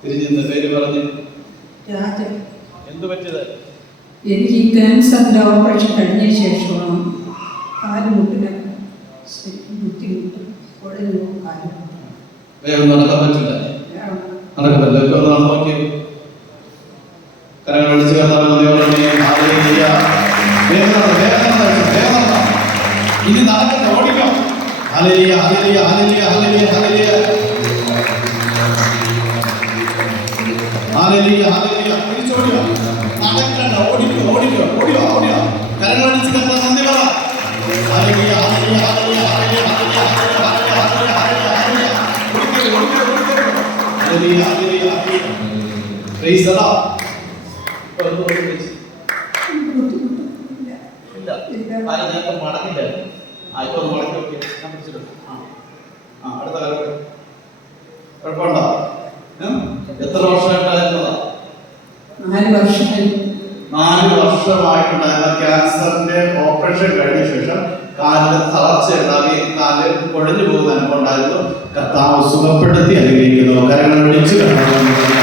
തിരിഞ്ഞെന്ന് പേര് പറഞ്ഞു. രാജൻ. എന്ത് പറ്റിയത്? എനിക്ക് ഈ ക്യാൻസറിൻ്റെ ഓപ്പറേഷൻ കഴിഞ്ഞ ശേഷമാണ് കാലുമുട്ടിന് ബുദ്ധിമുട്ട്. വേഗം നടക്കാൻ പറ്റില്ല. നടക്കത്തില്ല. ഇപ്പൊ ഒന്ന് നോക്കി കരങ്ങൾ അടിച്ചു ഇനി നടക്കട്ടെ, ഓടിക്കോ. Hallelujah, hallelujah, hallelujah, hallelujah, hallelujah, hallelujah, hallelujah. തിരിച്ചോടിയോ, നടക്കണ്ട, ഓടിക്കോ, ഓടിക്കോ, ഓടിയോ, ഓടിയോ. കരങ്ങൾ അടിച്ച് കർത്താവിന് നന്ദി പറ. ഹല്ലേലൂയ, hallelujah, hallelujah, hallelujah, hallelujah, hallelujah, hallelujah, ഹല്ലേലൂയ. ഓടിക്കോ, ഓടിക്കോ, ഓടിക്കോ. ഹല്ലേലൂയ, ഹല്ലേലൂയ, ഹല്ലേലൂയ. Praise the Lord. മടക്കില്ല. ഇപ്പൊ മടക്കി നോക്കി ഞാൻ പിടിച്ചിട്ടുണ്ട്. അടുത്ത കാലം കുഴപ്പമുണ്ടോ? എത്ര വർഷമായിട്ടായിരുന്നതാ? 4 വർഷമായി. 4 വർഷമായിട്ടുണ്ടായിരുന്ന ക്യാൻസറിന്റെ ഓപ്പറേഷൻ കഴിഞ്ഞ ശേഷം കാലിന് തളർച്ച ഉണ്ടാവുകയും കാല് കുഴഞ്ഞു പോകുന്ന അനുഭവം ഉണ്ടായിരുന്നു. കർത്താവ് സുഖപ്പെടുത്തി അനുഗ്രഹിക്കുന്നു. കരങ്ങൾ ഒഴിച്ചു കണ്ടു.